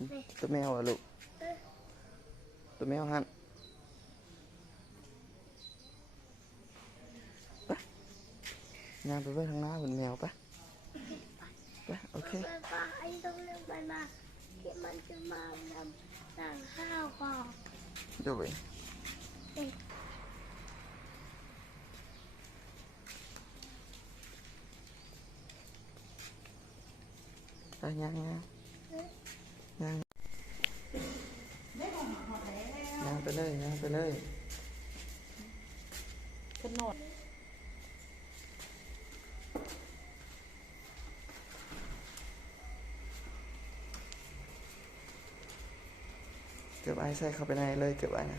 ตัวแมวอะลูกตัวแมวฮันไปงานไปไว้ทางหน้าเป็นแมวปะไปโอเคไอ้ต้องเรียกมันมาที่มันจะมาทำสั่งข้าวก่อนดูไปยังไปเลยขนมเกือบไอ้ใส่เข้าไปในเลยเกือบไอ้นะ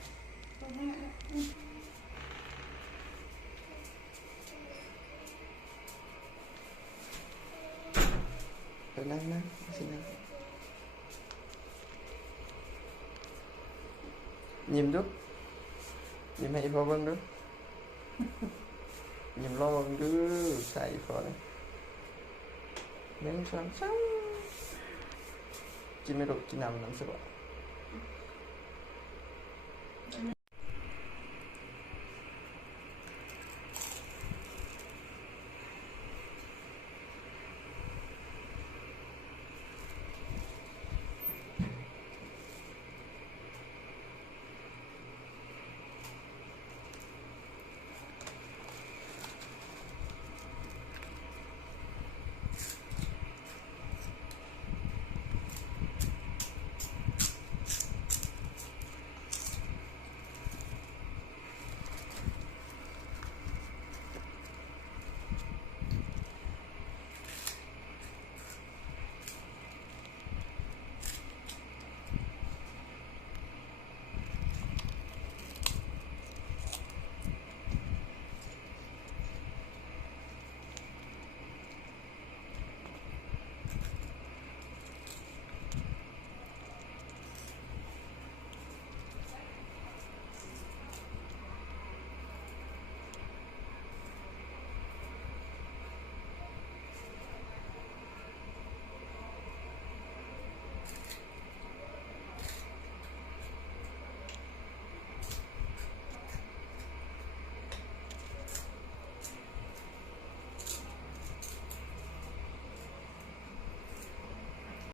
ไปนั่งสินั่งยิ้มดูยิ้มให้พ่อเบิ่งดูยิ้มรอเบิ่งดูใส่พ่อเลย1 2 3กินไม่รู้กินน้ำสิบ่